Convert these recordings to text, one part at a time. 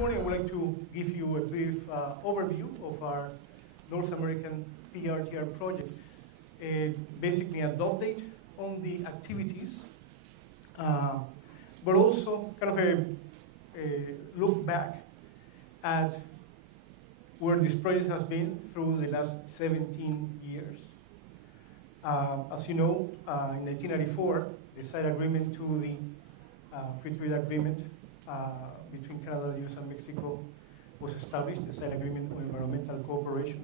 morning I would like to give you a brief overview of our North American PRTR project. Basically an update on the activities, but also kind of a look back at where this project has been through the last 17 years. As you know, in 1994, the side agreement to the free trade agreement between Canada, the US, and Mexico was established. The side agreement on environmental cooperation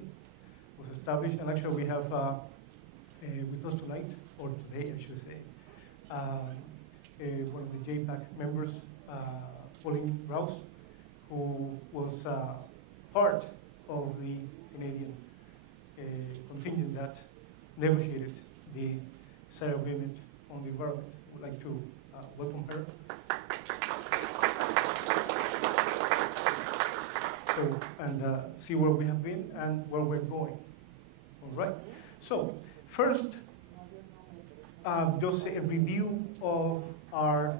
was established, and actually we have with us tonight, or today I should say, one of the JPAC members, Pauline Rouse, who was part of the Canadian contingent that negotiated the side agreement on the environment. I would like to welcome her. So, and see where we have been and where we're going. All right. So first, just a review of our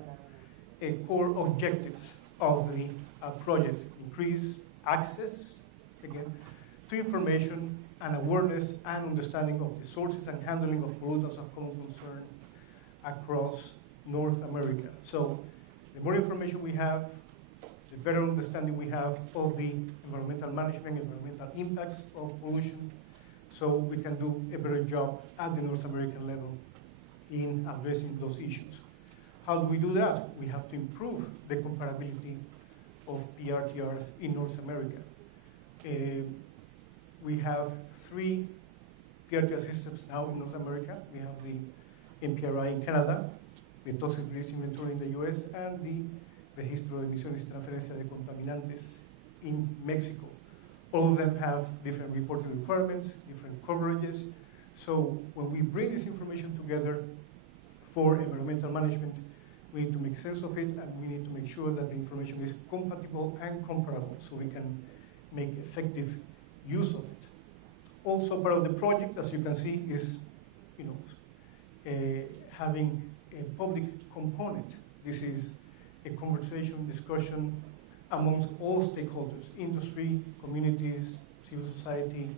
core objectives of the project: increase access, again, to information and awareness and understanding of the sources and handling of pollutants of common concern across North America. So the more information we have, the better understanding we have of the environmental management, environmental impacts of pollution, so we can do a better job at the North American level in addressing those issues. How do we do that? We have to improve the comparability of PRTRs in North America. We have 3 PRTR systems now in North America. We have the MPRI in Canada, the Toxic Waste Inventory in the US, and the Registro de Emisiones y Transferencia de Contaminantes in Mexico. All of them have different reporting requirements, different coverages. So when we bring this information together for environmental management, we need to make sense of it, and we need to make sure that the information is compatible and comparable so we can make effective use of it. Also, part of the project, as you can see, is having a public component. This is a conversation, discussion amongst all stakeholders: industry, communities, civil society,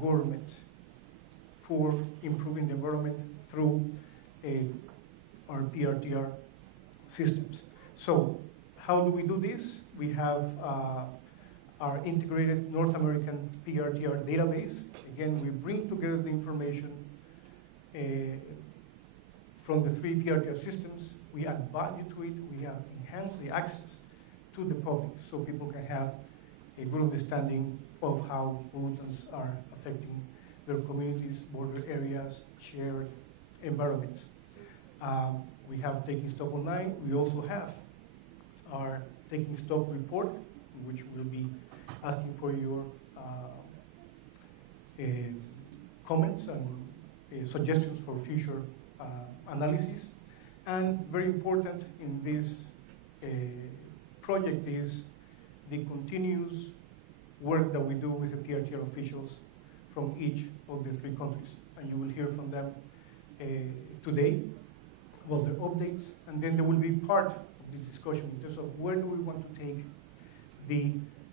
governments, for improving the environment through our PRTR systems. So how do we do this? We have our integrated North American PRTR database. Again, we bring together the information from the 3 PRTR systems. We add value to it. We have enhanced the access to the public so people can have a good understanding of how pollutants are affecting their communities, border areas, shared environments. We have Taking Stock Online. We also have our Taking Stock report, in which we'll be asking for your comments and suggestions for future analysis. And very important in this project is the continuous work that we do with the PRTR officials from each of the 3 countries. And you will hear from them today about their updates, and then there will be part of this discussion in terms of where do we want to take the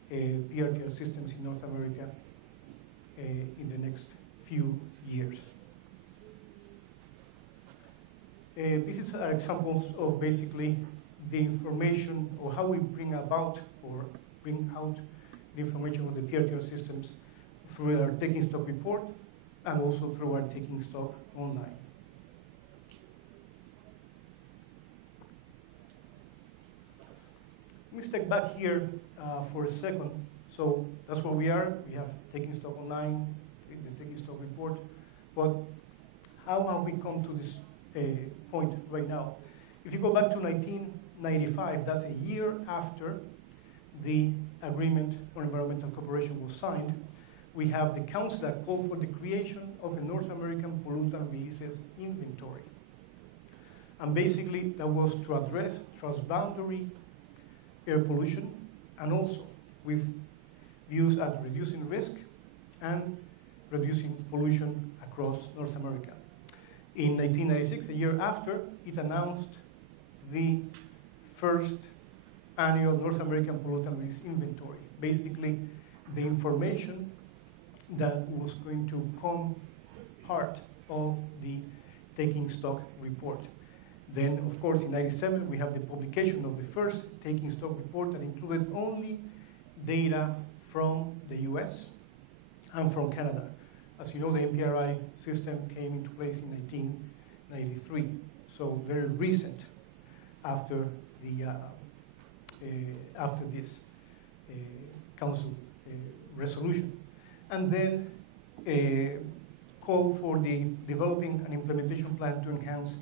PRTR systems in North America in the next few years. This is examples of basically the information, or how we bring about or bring out the information of the PRTR systems through our Taking Stock report and also through our Taking Stock Online. Let me step back here for a second. So that's where we are. We have Taking Stock Online, the Taking Stock report. But how have we come to this point right now? If you go back to 1995, that's a year after the agreement on environmental cooperation was signed, we have the council that called for the creation of a North American pollutant releases inventory. And basically that was to address transboundary air pollution, and also with views at reducing risk and reducing pollution across North America. In 1996, a year after, it announced the first annual North American pollutant risk inventory. Basically, the information that was going to become part of the taking stock report. Then, of course, in '97, we have the publication of the first taking stock report that included only data from the US and from Canada. As you know, the MPRI system came into place in 1993, so very recent after this council resolution. And then call for the developing an implementation plan to enhance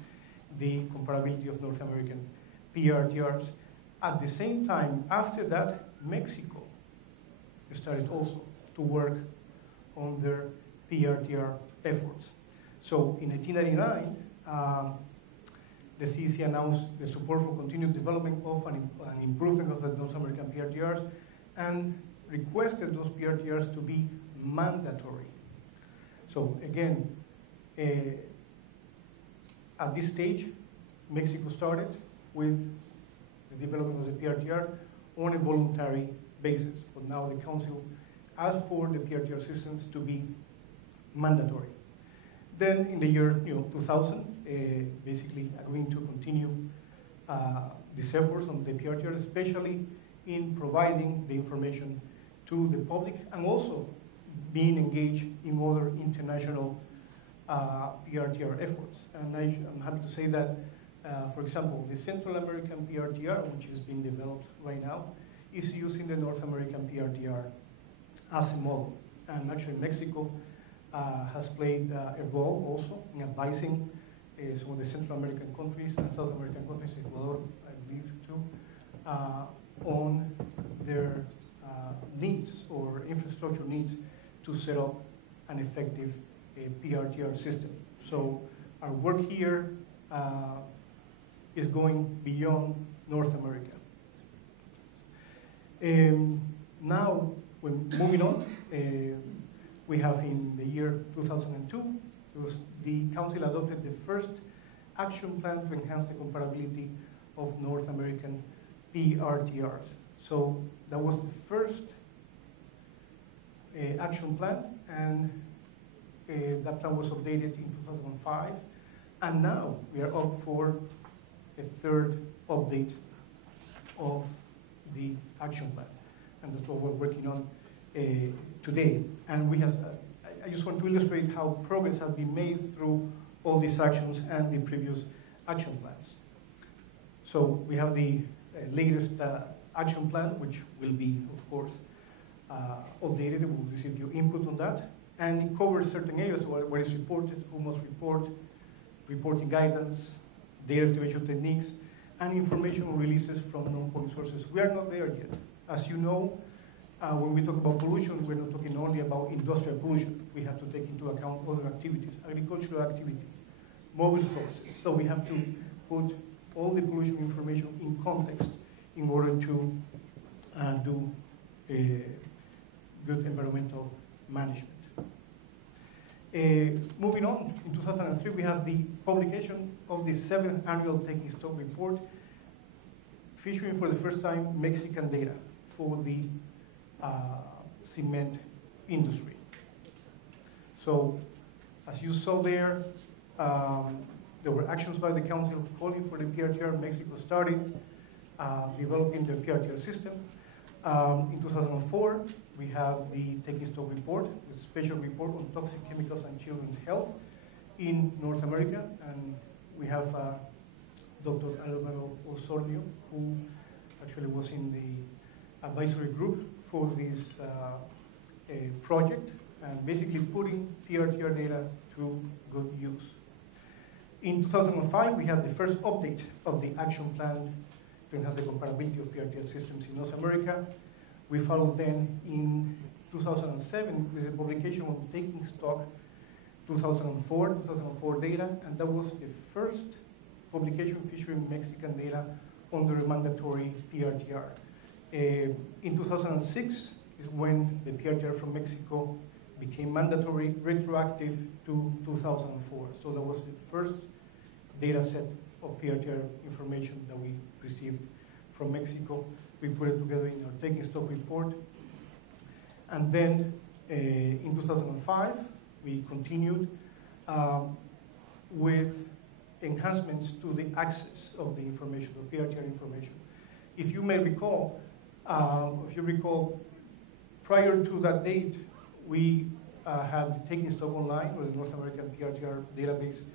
the comparability of North American PRTRs. At the same time, after that, Mexico started also to work on their PRTR efforts. So in 1999, the CEC announced the support for continued development of an improvement of the North American PRTRs and requested those PRTRs to be mandatory. So again, at this stage, Mexico started with the development of the PRTR on a voluntary basis. But now the Council asked for the PRTR systems to be mandatory. Then in the year 2000, basically agreeing to continue these efforts on the PRTR, especially in providing the information to the public and also being engaged in other international PRTR efforts. And I'm happy to say that, for example, the Central American PRTR, which is being developed right now, is using the North American PRTR as a model. And actually Mexico has played a role also in advising some of the Central American countries and South American countries, Ecuador, I believe too, on their needs or infrastructure needs to set up an effective PRTR system. So our work here is going beyond North America. Now, when moving on, we have in the year 2002, the Council adopted the first action plan to enhance the comparability of North American PRTRs. So that was the first action plan, and that plan was updated in 2005. And now we are up for a third update of the action plan. And that's what we're working on today. And we have, I just want to illustrate how progress has been made through all these actions and the previous action plans. So we have the latest action plan, which will be, of course, updated. We will receive your input on that. And it covers certain areas where it's reported, who must report, reporting guidance, data estimation techniques, and information releases from non-public sources. We are not there yet. As you know, when we talk about pollution, we're not talking only about industrial pollution. We have to take into account other activities, agricultural activity, mobile sources. So we have to put all the pollution information in context in order to do good environmental management. Moving on, in 2003, we have the publication of the 7th annual Taking Stock report, featuring for the first time Mexican data for the cement industry. So, as you saw there were actions by the Council calling for the PRTR. Mexico started developing their PRTR system. In 2004, we have the Taking Stock report, a special report on toxic chemicals and children's health in North America. And we have Dr. Alvaro Osornio, who actually was in the advisory group for this project, and basically putting PRTR data to good use. In 2005, we have the first update of the action plan to enhance the comparability of PRTR systems in North America. We followed then in 2007 with the publication of Taking Stock 2004 data, and that was the first publication featuring Mexican data under a mandatory PRTR. In 2006 is when the PRTR from Mexico became mandatory, retroactive to 2004. So that was the first data set of PRTR information that we received from Mexico. We put it together in our taking stock report. And then in 2005, we continued with enhancements to the access of the information, the PRTR information. If you may recall, prior to that date, we had taking stock online, or the North American PRTR database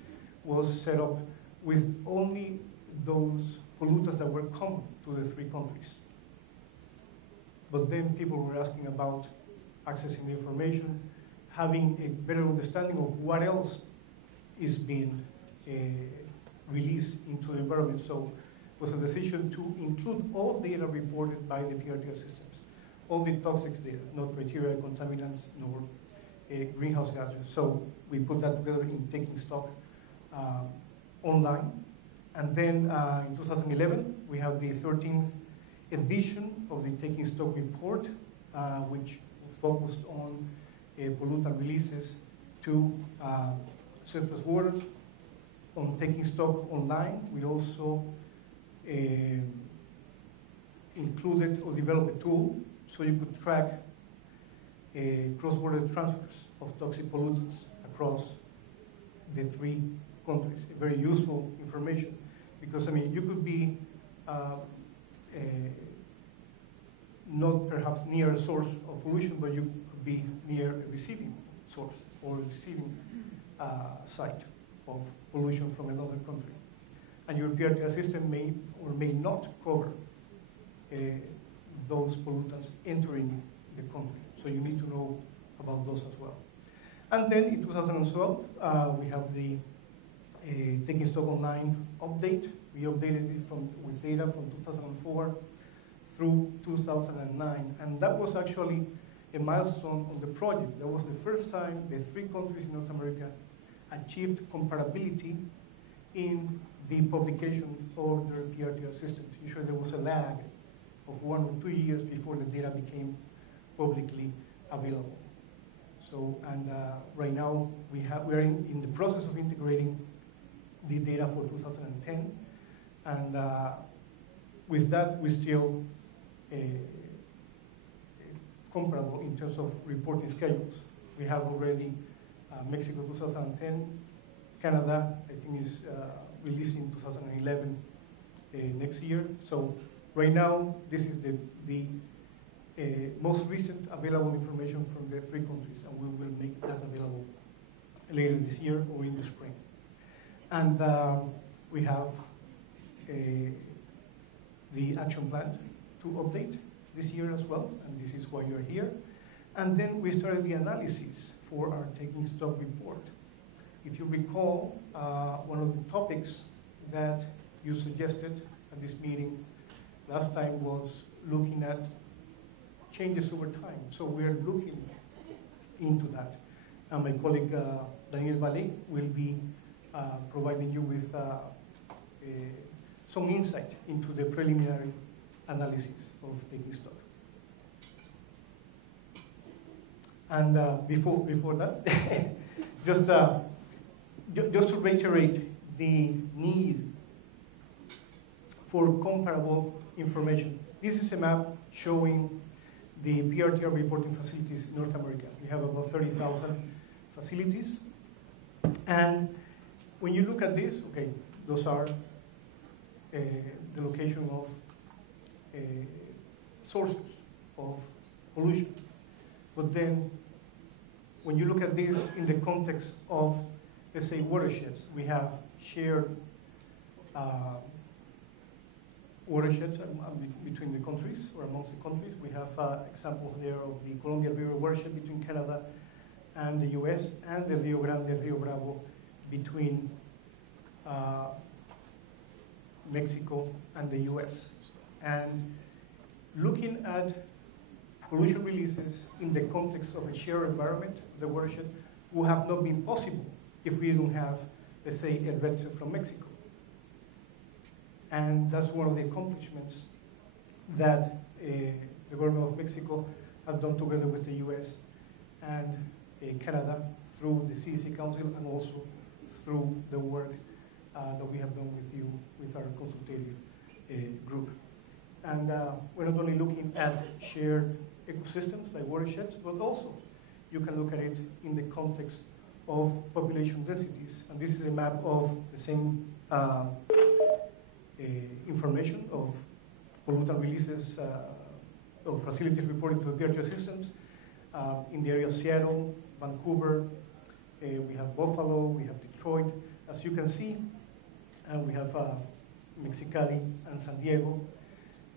was set up with only those pollutants that were common to the three countries. But then people were asking about accessing the information, having a better understanding of what else is being released into the environment. So it was a decision to include all data reported by the PRTR systems, all the toxic data, not criteria, contaminants, nor greenhouse gases. So we put that together in taking stock online. And then in 2011, we have the 13th edition of the taking stock report, which focused on pollutant releases to surface water. On taking stock online, we also included or developed a tool so you could track cross-border transfers of toxic pollutants across the three countries. Very useful information because, I mean, you could be not perhaps near a source of pollution, but you could be near a receiving source or receiving site of pollution from another country. And your PRTR system may or may not cover those pollutants entering the country. So you need to know about those as well. And then in 2012, we have the Taking Stock Online update. We updated it with data from 2004 through 2009. And that was actually a milestone on the project. That was the first time the three countries in North America achieved comparability in the publication of their PRTR systems. Usually there was a lag of 1 or 2 years before the data became publicly available. So, and right now we're in the process of integrating the data for 2010, and with that we're still comparable in terms of reporting schedules. We have already Mexico 2010, Canada I think is releasing 2011 next year. So right now this is the most recent available information from the three countries, and we will make that available later this year or in the spring. And we have the action plan to update this year as well, and this is why you're here. And then we started the analysis for our taking stock report. If you recall, one of the topics that you suggested at this meeting last time was looking at changes over time. So we're looking into that. And my colleague Daniel Valle will be providing you with some insight into the preliminary analysis of taking stock. And before that, just to reiterate the need for comparable information. This is a map showing the PRTR reporting facilities in North America. We have about 30,000 facilities. And when you look at this, okay, those are the location of sources of pollution. But then when you look at this in the context of, let's say, watersheds, we have shared watersheds between the countries or amongst the countries. We have examples there of the Columbia River watershed between Canada and the US, and the Rio Grande, Rio Bravo between Mexico and the US. And looking at pollution releases in the context of a shared environment, the watershed, would have not been possible if we don't have, let's say, a red set from Mexico. And that's one of the accomplishments that the government of Mexico has done together with the US and Canada through the CEC Council, and also through the work that we have done with you, with our consultative group. And we're not only looking at shared ecosystems like watersheds, but also you can look at it in the context of population densities. And this is a map of the same information of pollutant releases of facilities reporting to the PRTR systems in the area of Seattle, Vancouver, we have Buffalo, we have Detroit, as you can see, and we have Mexicali and San Diego,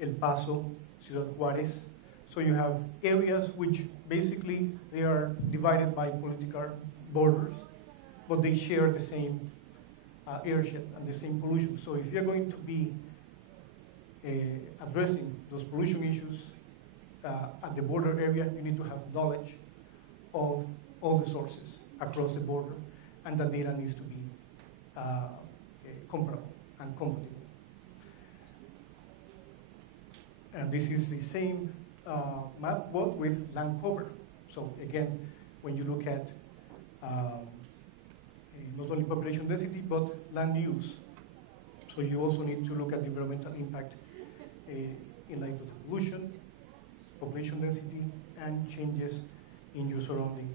El Paso, Ciudad Juarez. So you have areas which basically they are divided by political borders, but they share the same airshed and the same pollution. So if you're going to be addressing those pollution issues at the border area, you need to have knowledge of all the sources across the border, and that data needs to be comparable and compatible. And this is the same map, but with land cover. So again, when you look at not only population density, but land use. So you also need to look at the environmental impact in light of pollution, population density, and changes in your surrounding